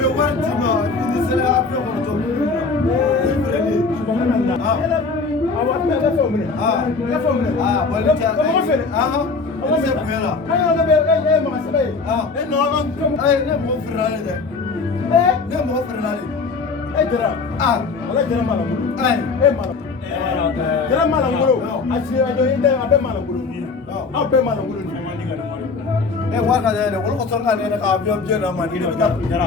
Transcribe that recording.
bɛ wari d'i ma ni sera avion kɔnɔ cogo min na o ye fɛrɛ de ye. Awɔ, a tun bɛ ne fɛnw minɛ. Ne fɛnw minɛ. Bon ne tɛ Mɔgɔ feere. ne tɛ bonya la. An yɛrɛ bɛ e ye maga sɛbɛn ye. E nɔgɔ ne mɔgɔ feerela de dɛ. Ne mɔgɔ feerela de. E jara. Wala jara ma lankolon. E ma jara ma lankolon. A sigi a jɔ a bɛɛ ma lankolon. Aw bɛɛ ma lankolon. Wari ka dɛ olu ko sɔn ka ne ka avion jɛ na ma ni ne bɛ taa jara.